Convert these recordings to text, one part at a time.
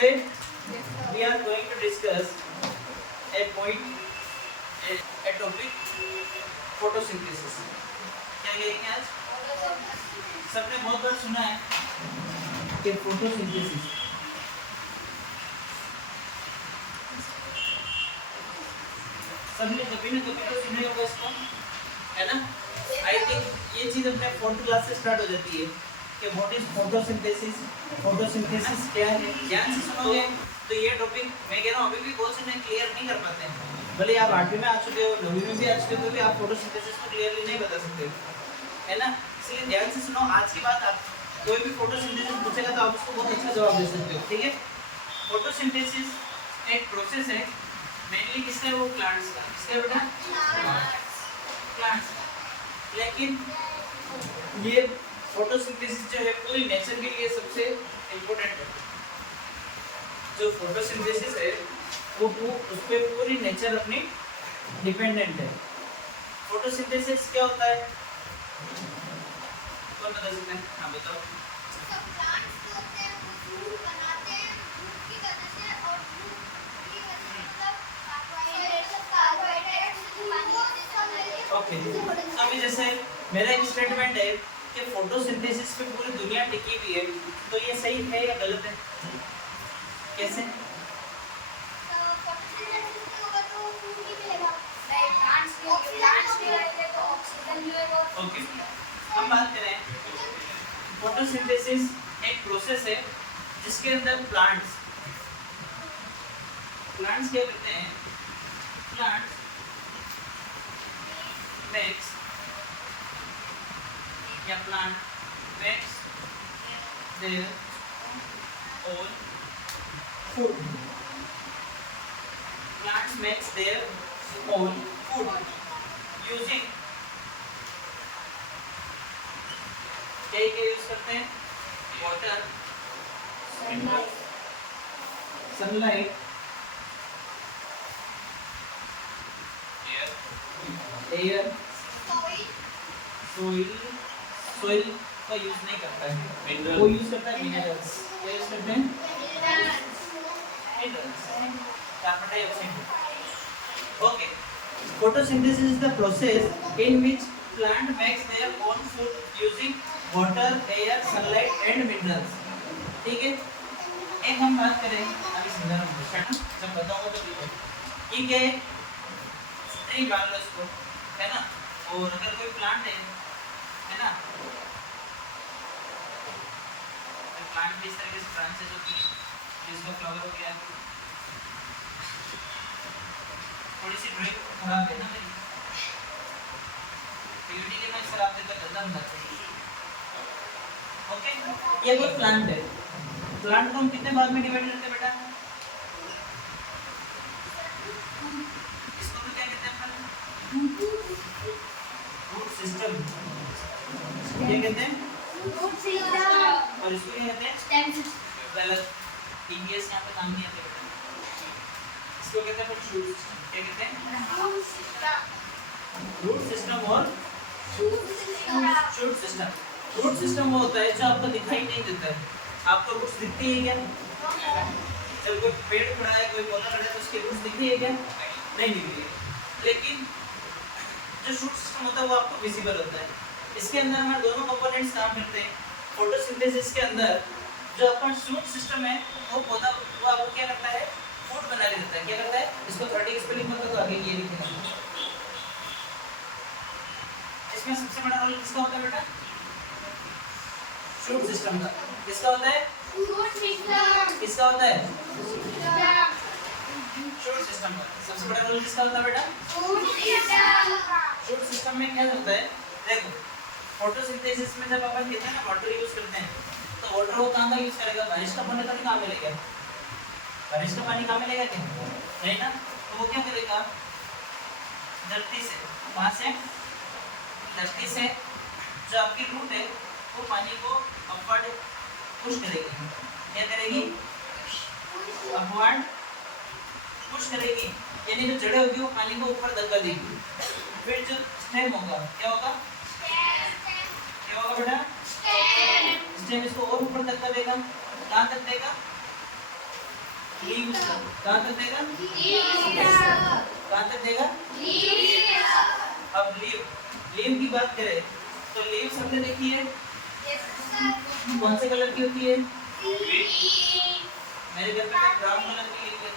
today we are going to discuss a topic photosynthesis. क्या कहेंगे आज? सबने बहुत बार सुना है कि फोटोसिंथेसिस सबने कभी ना कभी तो सुना होगा इसको, है ना? आई थिंक ये चीज अपने 4th क्लास से स्टार्ट हो जाती है कि व्हाट इज फोटोसिंथेसिस, फोटोसिंथेसिस क्या है। ध्यान से सुनोगे तो ये टॉपिक मैं कह रहा हूँ अभी भी बहुत से नहीं क्लियर नहीं कर पाते हैं, भले आप 8वीं में आ चुके हो 9वीं में भी आ चुके हो तो भी आप फोटोसिंथेसिस को क्लियरली नहीं बता सकते, है ना? इसलिए ध्यान से सुनो आज की बात। आप कोई भी फोटोसिंथेसिस पूछेगा तो आप उसको बहुत अच्छा जवाब दे सकते हो, ठीक है? फोटोसिंथेसिस एक प्रोसेस है, मेनली किसका है? वो प्लांट्स का। किसका बेटा? प्लांट्स। लेकिन ये फोटोसिंथेसिस जो है पूरी नेचर के लिए सबसे इम्पोर्टेंट है। जो फोटोसिंथेसिस है वो उस पे पूरी नेचर अपनी डिपेंडेंट है। फोटोसिंथेसिस क्या होता है? कौन बता सकता है? हाँ बताओ। ओके, अभी जैसे मेरा एक स्टेटमेंट है कि फोटोसिंथेसिस पे पूरी दुनिया टिकी हुई है, तो ये सही है या गलत है? कैसे? ओके, हम बात करें फोटोसिंथेसिस एक प्रोसेस है जिसके अंदर प्लांट्स क्या करते हैं? प्लांट्स makes या plant makes their own food. Plants makes their own food using क्या यूज करते हैं? वाटर, सनलाइट, एयर, सोइल का यूज नहीं करता है, वो यूज करता है मिनरल्स। क्या यूज करते हैं? Minerals, carbon dioxide. Okay, photosynthesis is the process in which plant makes their own food using water, air, sunlight and minerals. ठीक है, एक हम बात करें अभी समझाना है ना, जब बताऊंगा तो ठीक है। ये क्या है? ट्री मान लो इसको, है ना? और अगर कोई प्लांट है ना, प्लांट इस तरीके से ब्रांचेस होती है, जिसका फ्लावर हो गया। थोड़ी सी ड्राइंग खराब है ना मेरी, पीवीटी के मैं खराब देकर गंदा बनाता हूँ। ओके, ये कोई प्लांट है। प्लांट को हम कितने भाग में डिवाइड करते हैं बेटा? इसको तो क्या कहते हैं? Root system. क्या कहते हैं? Root system. और इसको क्या कहते हैं? Stem system. गलत, टीबीएस यहाँ पे काम नहीं आता बेटा। इसको कहते हैं शूट सिस्टम। क्या कहते हैं? Root system. रूट सिस्टम और शूट सिस्टम। रूट सिस्टम वो होता है जो आपको दिखाई नहीं देता है। आपको रूट्स दिखती है क्या? जब कोई पेड़ खड़ा है, कोई पौधा खड़ा है, तो उसके रूट्स दिखती है क्या? नहीं दिखती है। लेकिन जो शूट सिस्टम होता है वो आपको विजिबल होता है। इसके अंदर हमारे दोनों कंपोनेंट्स काम करते हैं। फोटोसिंथेसिस के अंदर जो आपका शूट सिस्टम है वो पौधा वो आपको क्या करता है? फूड बना के देता है। क्या करता है? इसको 30 स्पेलिंग मतलब तो आगे ये लिखेगा। इसमें सबसे बड़ा रोल किसका होता है बेटा? शूट सिस्टम का। किसका होता है? Shoot system. किसका होता है? शूट सिस्टम का। सबसे बड़ा रोल किसका होता है बेटा? Shoot system. शूट सिस्टम में क्या होता है? देखो, फोटोसिंथेसिस में जब अपन कहते हैं ना वाटर यूज करते हैं, तो वाटर वो कहाँ का यूज करेगा? बारिश का पानी तो नहीं, कहाँ मिलेगा? बारिश का पानी कहाँ मिलेगा? क्या नहीं ना? तो वो क्या करेगा? धरती से, कहाँ से? धरती से जो आपकी रूट है वो पानी को अपवर्ड पुश करेगी। क्या करेगी? अपवर्ड पुश करेगी, यानी जो जड़ें होगी वो पानी को ऊपर धक्का देगी। फिर जो स्टेम होगा, क्या होगा? क्या होगा बेटा? स्टेम इसको और ऊपर धक्का देगा। कहाँ तक देगा? लीव्स कहाँ तक देगा? कहाँ तक देगा? अब लीव की बात करें तो लीव्स हमने देखी है कौन से कलर की होती है? मेरे घर में ब्राउन कलर की लीव है।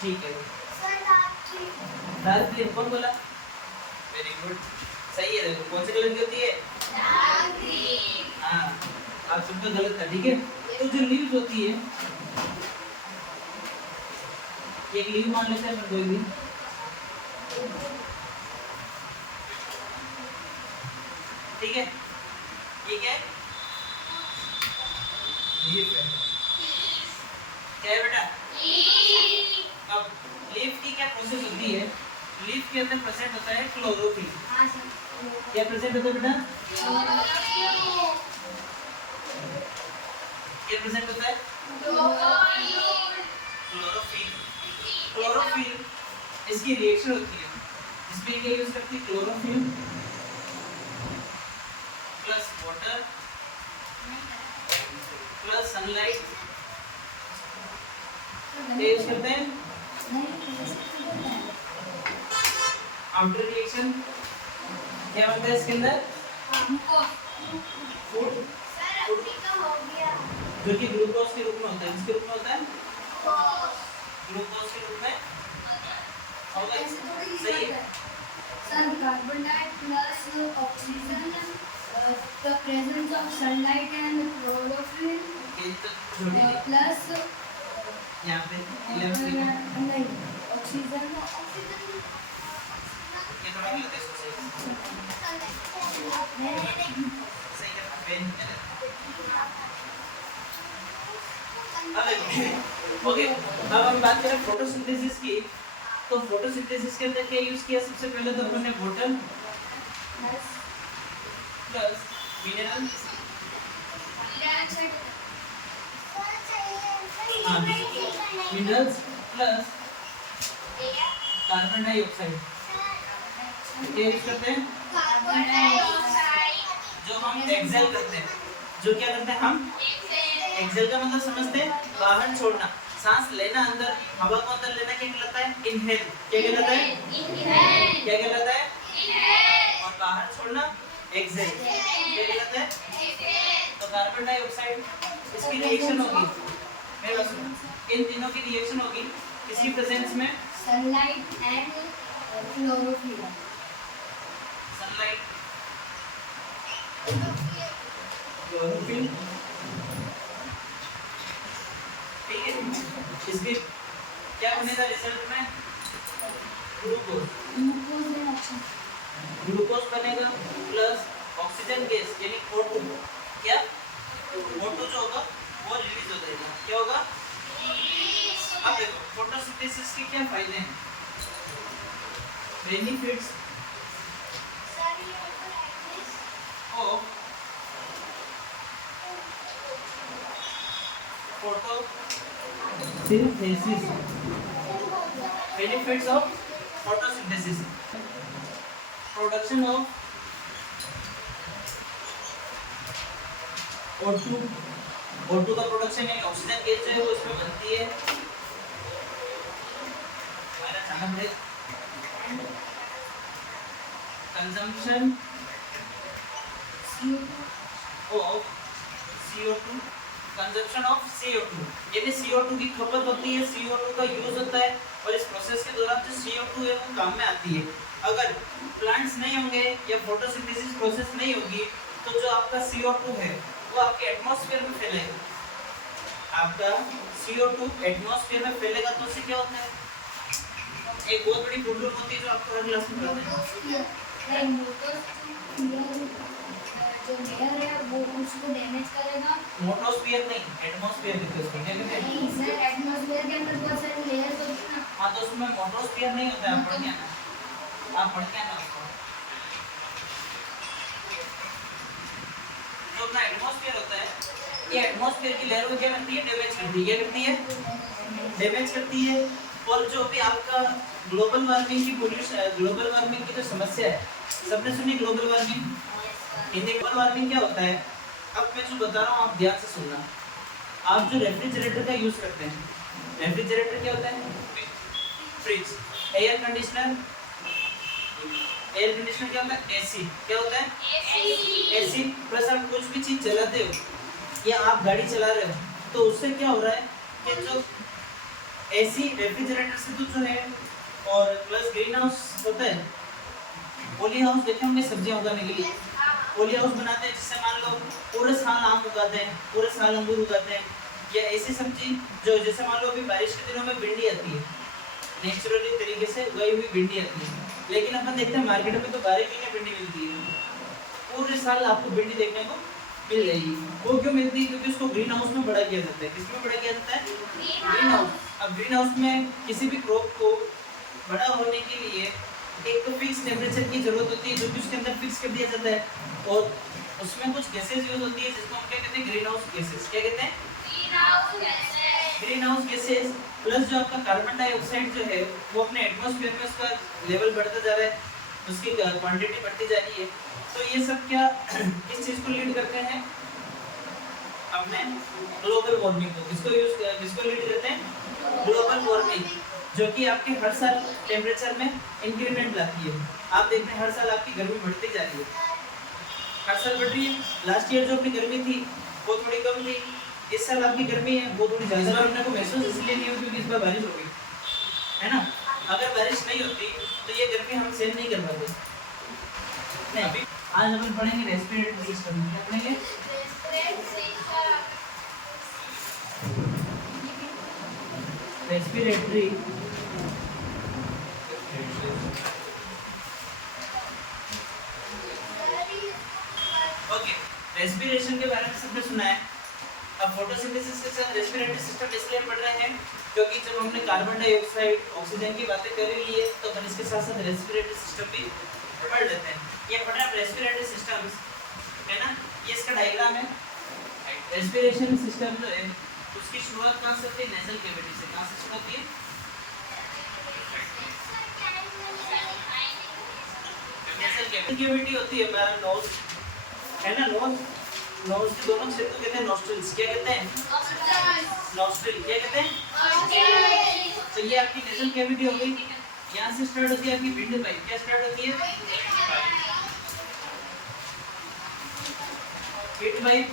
ठीक है, डार्क ग्रीन कौन बोला? वेरी गुड, सही है। कौन से कलर की होती है? Dark green. हाँ, आप सबका गलत था। ठीक है, तो जो लीव्स होती है, एक लीव मान लेते हैं कोई भी, ठीक है, ये क्या है? लीफ है। क्या है बेटा? अब लीफ की क्या प्रोसेस होती है? लीफ के अंदर प्रेजेंट होता है क्लोरोफिल। क्या प्रेजेंट होता है बेटा? क्या प्रेजेंट होता है? क्लोरोफिल। क्लोरोफिल इसकी रिएक्शन होती है, इसमें क्या यूज करती है? Chlorophyll plus water plus sunlight use करते हैं। आउटर रिएक्शन क्या बनता है इसके अंदर? फूड, जो कि ग्लूकोज के रूप में होता है। किसके रूप में होता है? ग्लूकोज के रूप में होगा। सही है sir. Carbon dioxide plus oxygen, the presence of sunlight and chlorophyll plus यहाँ पे 11 नहीं ऑक्सीजन ये थोड़ा गलत है, इसको सही करना पेन। ओके, अब हम बात करें फोटोसिंथेसिस की। तो फोटोसिंथेसिस के अंदर क्या यूज किया? सबसे पहले तो हमने water plus mineral, minerals plus carbon dioxide क्या यूज करते हैं? जो हम एक्सेल करते हैं। जो क्या करते हैं हम? एक्सेल का मतलब समझते हैं? बाहर छोड़ना, सांस लेना अंदर, हवा को अंदर लेना क्या कहलाता है? इनहेल। क्या कहलाता है? क्या कहलाता है? और बाहर छोड़ना एक्सेल। क्या कहलाता है? तो कार्बन डाइऑक्साइड इसकी रिएक्शन होगी, मेरे पास इन तीनों की रिएक्शन होगी किसी प्रेजेंस में? Sunlight and chlorophyll. Sunlight, chlorophyll, ठीक है। इसके क्या बनेगा रिजल्ट में? ग्लूकोज। ग्लूकोज बनेगा प्लस ऑक्सीजन गैस यानी O2। क्या? O2 जो होगा वो रिलीज हो जाएगा। क्या होगा? अब देखो फोटोसिंथेसिस के क्या फायदे हैं? Benefits of photosynthesis. Benefits of photosynthesis: production of O2। O2 का प्रोडक्शन यानी ऑक्सीजन गैस जो है वो इसमें बनती है। हमारा चाहत है consumption of CO2, consumption of CO2 यानी CO2 की खपत होती है, CO2 का यूज होता है और इस प्रोसेस के दौरान जो CO2 है वो काम में आती है। अगर प्लांट्स नहीं होंगे या फोटोसिंथेसिस प्रोसेस नहीं होगी तो जो आपका CO2 है वो आपके एटमॉस्फेयर में फैलेगा। आपका CO2 एटमॉस्फेयर में फैलेगा तो उससे क्या होता है? एक बहुत बड़ी प्रॉब्लम होती है जो आपको हर क्लास में पढ़ाते हैं। जो लेयर है वो उसको डैमेज करेगा। मोटोस्फीयर नहीं, एटमॉस्फेयर कहते हैं उसको। क्या कहते हैं? नहीं सर, एटमॉस्फेयर के अंदर बहुत सारे लेयर्स होते हैं ना। हाँ, तो उसमें मोटोस्फीयर नहीं होता है। आप पढ़ के आना, आप पढ़ के आना उसको। जो अपना एटमॉस्फेयर होता है, ये एटमॉस्फेयर की लहरों को क्या करती है? डैमेज करती है। क्या करती है? डैमेज करती है। और जो भी आपका ग्लोबल वार्मिंग की पोल्यूशन, ग्लोबल वार्मिंग की जो समस्या है, सबने सुनी global warming? Hindi global warming क्या होता है? अब मैं जो बता रहा हूँ आप ध्यान से सुनना। आप जो रेफ्रिजरेटर का यूज करते हैं, रेफ्रिजरेटर क्या होता है? Fridge. Air conditioner, air conditioner क्या होता है? एसी। क्या होता है? एसी। प्लस आप कुछ भी चीज चलाते हो या आप गाड़ी चला रहे हो तो उससे क्या हो रहा है कि जो एसी रेफ्रिजरेटर से तो जो है, और प्लस ग्रीन हाउस होता है, पॉली हाउस देखे होंगे सब्जियां उगाने के लिए, पॉली हाउस बनाते हैं जिससे मान लो पूरे साल आम उगाते हैं, पूरे साल अंगूर उगाते हैं, या ऐसी सब्जी जो जैसे मान लो अभी बारिश के दिनों में भिंडी आती है, नेचुरली तरीके से उगाई हुई भिंडी आती है, लेकिन अपन देखते हैं मार्केट में तो 12 महीने भिंडी मिलती है, पूरे साल आपको भिंडी देखने को मिल जाएगी। वो क्यों मिलती है? क्योंकि उसको ग्रीन हाउस में बड़ा किया जाता है। किसमें बड़ा किया जाता है? Green house. अब ग्रीन हाउस में किसी भी क्रॉप को बड़ा होने के लिए एक तो फिक्स टेम्परेचर की जरूरत होती है जो कि उसके अंदर फिक्स कर दिया जाता है, और उसमें कुछ गैसेस यूज होती है जिसको हम क्या कहते हैं? Green house gases. क्या कहते हैं? Green house gases. प्लस जो आपका कार्बन डाइऑक्साइड जो है वो अपने एटमॉस्फेयर में उसका लेवल बढ़ता जा रहा है, उसकी क्वांटिटी बढ़ती जा रही है। तो ये सब क्या किस चीज को लीड करते हैं? अपने ग्लोबल वार्मिंग को। किसको लीड करते हैं? ग्लोबल वार्मिंग, जो कि आपके हर साल टेम्परेचर में इंक्रीमेंट लाती है। आप देखते हैं हर साल आपकी गर्मी बढ़ती जा रही है, हर साल बढ़ रही है। लास्ट ईयर जो अपनी गर्मी थी वो थोड़ी कम थी, इस साल आपकी गर्मी है वो थोड़ी ज़्यादा अपने को महसूस इसलिए नहीं हुई क्योंकि इस बार बारिश हो गई है ना। अगर बारिश नहीं होती तो ये गर्मी हम सहन नहीं कर पाते। नहीं, अभी आज अपन पढ़ेंगे रेस्पिरेटरी सिस्टम। क्या पढ़ेंगे? Respiratory okay. रेस्पिरेशन के बारे में सबने सुना है। अब फोटोसिंथेसिस के साथ रेस्पिरेटरी सिस्टम इसलिए पढ़ रहे हैं क्योंकि जब हमने कार्बन डाइऑक्साइड ऑक्सीजन की बातें कर ली है तो अपन इसके साथ साथ रेस्पिरेटरी सिस्टम भी पढ़ लेते हैं। ये पढ़ रहे हैं रेस्पिरेटरी सिस्टम्स, है ना। ये इसका डायग्राम है। रेस्पिरेशन सिस्टम जो है उसकी शुरुआत कहाँ से होती है? नेजल कैविटी से। कहाँ से शुरू होती है? नेजल कैविटी होती है, हमारा नोज है ना। नोज के दोनों क्षेत्र को कहते हैं नॉस्ट्रिल्स। क्या कहते हैं? नॉस्ट्रिल। क्या कहते हैं? तो ये आपकी नेजल कैविटी हो गई। यहाँ से स्टार्ट होती है आपकी विंड पाइप। क्या स्टार्ट होती है? विंड पाइप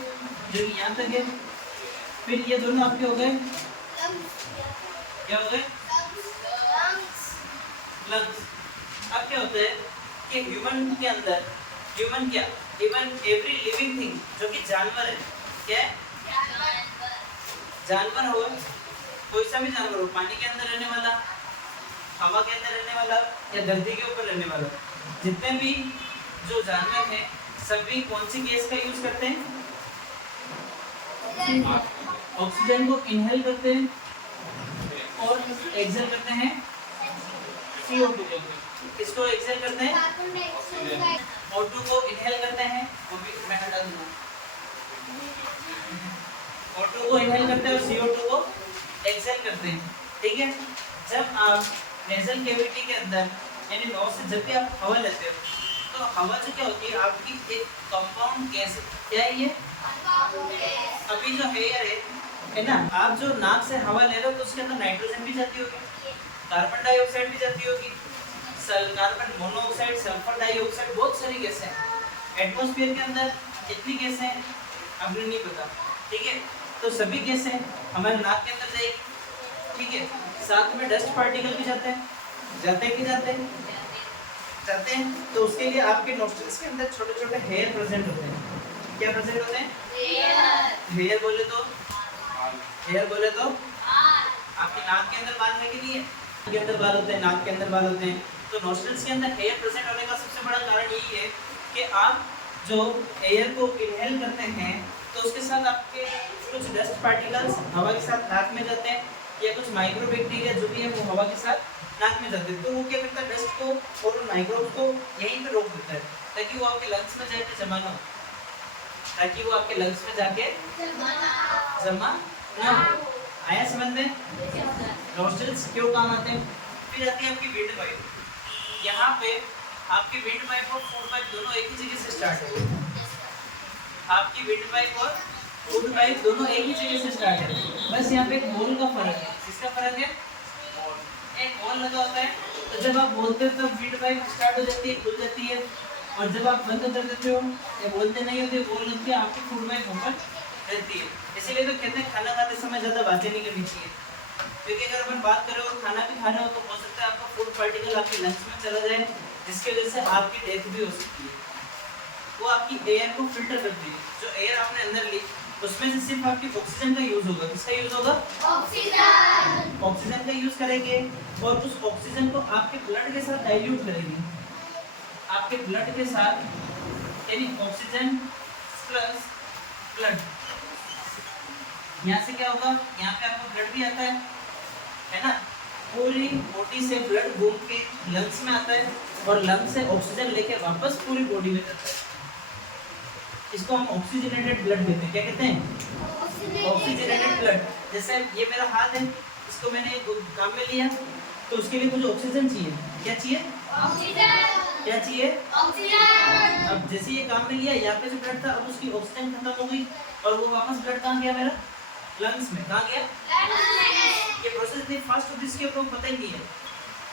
जो यहाँ तक है। फिर ये दोनों आपके हो गए, क्या हो गए? लंग्स। अब क्या होता है कि ह्यूमन के अंदर, ह्यूमन क्या, इवन एवरी लिविंग थिंग जो कि जानवर है, क्या है? जानवर हो, कोई सा भी जानवर हो, पानी के अंदर रहने वाला, हवा के अंदर रहने वाला या धरती के ऊपर रहने वाला, जितने भी जो जानवर हैं सभी कौन सी गैस का यूज करते हैं? ऑक्सीजन को इनहेल करते हैं और एक्सहेल करते हैं CO2 को। किसको एक्सहेल करते हैं? O2 को इनहेल करते हैं, वो भी मैं हटा दूंगा। O2 को इनहेल करते हैं और CO2 को एक्सहेल करते हैं, ठीक है। जब आप नेजल कैविटी के अंदर यानी नोज से जब भी आप हवा लेते हो तो हवा जो क्या होती है आपकी एक कंपाउंड गैस। क्या है ये? अभी जो हेयर है ना, आप जो नाक से हवा ले रहे हो तो उसके अंदर नाइट्रोजन भी जाती होगी, कार्बन डाइऑक्साइड भी जाती होगी, कार्बन मोनोऑक्साइड, सल्फर डाइऑक्साइड, बहुत सारी गैसें हैं एटमॉस्फेयर के अंदर। कितनी गैसें हैं आपने नहीं पता, ठीक है। तो सभी गैसें हमारे नाक के अंदर जाएगी, ठीक है। साथ में डस्ट पार्टिकल भी जाते हैं, जाते हैं कि जाते हैं। तो उसके लिए आपके नोस्ट्रिल्स के अंदर छोटे छोटे हेयर प्रेजेंट होते हैं। क्या प्रेजेंट होते हैं? हेयर बोले तो आपके नाक के अंदर बाल है कि नहीं है? के अंदर बाल होते हैं, नाक के अंदर बाल होते हैं। तो नोस्ट्रिल्स के अंदर हेयर प्रेजेंट होने का सबसे बड़ा कारण यही है कि आप जो एयर को इनहेल करते हैं तो उसके साथ आपके कुछ डस्ट पार्टिकल्स हवा के साथ नाक में जाते हैं, या कुछ माइक्रो बैक्टीरिया जो भी है वो हवा के साथ नाक में जाते हैं। तो वो क्या करता है, डस्ट को और माइक्रोब को यहीं पे रोक देता है ताकि वो आपके लंग्स में जाके जमा ना हो, ताकि वो आपके लंग्स में जाके जमा ना हो। आया समझ में? नोस्ट्रिल्स क्यों काम आते हैं? फिर आती है आपकी विंड पाइप। यहाँ पे आपकी विंड पाइप और फूड पाइप दोनों एक ही जगह से स्टार्ट होगी। आपकी विंड पाइप और फूड पाइप दोनों एक ही जगह से स्टार्ट है, बस यहाँ पे एक होल का फर्क है। किसका फर्क है? एक होल लगा होता है, तो जब आप बोलते हो तब फीड पाइप स्टार्ट हो जाती है, खुल जाती है, और जब आप बंद कर देते हो या बोलते नहीं होते बोल होती है, आपकी फूड पाइप ओपन रहती है। इसीलिए तो कहते हैं खाना खाते समय ज़्यादा बातें नहीं करनी चाहिए, क्योंकि अगर अपन बात करें और खाना भी खा रहे हो तो हो सकता है आपका फूड पार्टिकल आपके लंग्स में चला जाए, जिसकी वजह से आपकी डेथ भी हो सकती है। वो आपकी एयर को फिल्टर करती है, जो एयर आपने अंदर ली उसमें से सिर्फ आपकी ऑक्सीजन का यूज होगा। किसका यूज होगा? ऑक्सीजन। ऑक्सीजन का यूज करेंगे, और उस ऑक्सीजन को आपके ब्लड के साथ डाइल्यूट करेंगे। आपके ब्लड के साथ, यानी ऑक्सीजन प्लस ब्लड, यहाँ से क्या होगा? यहाँ पे आपका ब्लड भी आता है ना? पूरी बॉडी से ब्लड घूम के लंग्स में आता है, और लंग्स से ऑक्सीजन लेके वापस पूरी बॉडी में जाता है। इसको हम ऑक्सीजनेटेड ब्लड कहते हैं। क्या कहते हैं? Oxygenated blood. जैसे ये मेरा हाथ है, इसको मैंने काम में लिया, तो उसके लिए मुझे ऑक्सीजन चाहिए। क्या चाहिए? ऑक्सीजन। क्या चाहिए? ऑक्सीजन। अब जैसे ये काम में लिया, यहाँ पे जो ब्लड था, अब उसकी ऑक्सीजन खत्म हो गई, और वो वापस ब्लड कहाँ गया मेरा? लंग्स में। कहाँ गया? ये प्रोसेस इतनी फास्ट होती है, इसके आपको पता ही नहीं है।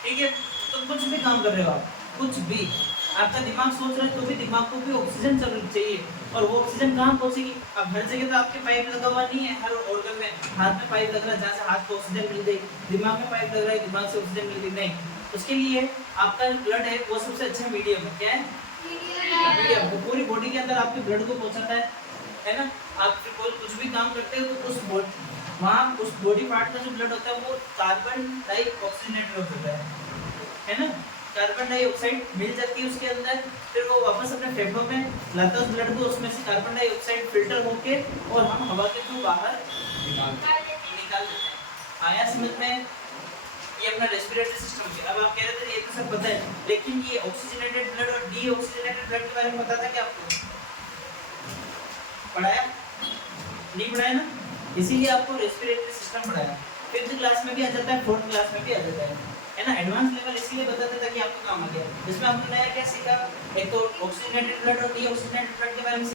ठीक है, तो कुछ भी काम कर रहे हो आप, कुछ भी, आपका दिमाग सोच रहा है तो भी दिमाग को भी ऑक्सीजन चाहिए, और वो ऑक्सीजन कहाँ पहुंचेगी? अब हर जगह तो आपके पाइप लगा हुआ नहीं है, हर ऑर्गन में। हाथ में पाइप लग रहा है, जहाँ से हाथ को ऑक्सीजन मिल गई, दिमाग में पाइप लग रहा है, दिमाग से ऑक्सीजन मिल गई, नहीं। उसके लिए आपका जो ब्लड है वो सबसे अच्छा मीडियम है। क्या है? मीडियम। वो पूरी बॉडी के अंदर आपके ब्लड को पहुंचाता है ना? आप कोई कुछ भी काम करते हो तो उस बॉडी पार्ट का जो ब्लड होता है वो कार्बन डाइऑक्सीनेटेड होता है ना? कार्बन डाइऑक्साइड मिल जाती है उसके अंदर, फिर वो वापस अपने फेफड़ों में लाता है उस ब्लड को, उसमें से कार्बन डाइऑक्साइड फिल्टर होके और हम हवा के थ्रू बाहर निकाल देते हैं। आया समझ में? ये अपना रेस्पिरेटरी सिस्टम है। अब आप कह रहे थे ये तो सब पता है, लेकिन ये ऑक्सीजनेटेड ब्लड और डीऑक्सीजनेटेड ब्लड के बारे में पता था क्या आपको? पढ़ाया? नहीं पढ़ाया ना? इसीलिए आपको रेस्पिरेटरी सिस्टम पढ़ाया। 5th क्लास में भी आ जाता है, 4th क्लास में भी आ जाता है ना? एडवांस लेवल इसलिए बताता था कि आपको काम आ गया। इसमें हमने नया क्या सीखा? एक तो ऑक्सीजनेटेड ब्लड और डीऑक्सीजनेटेड ब्लड के बारे में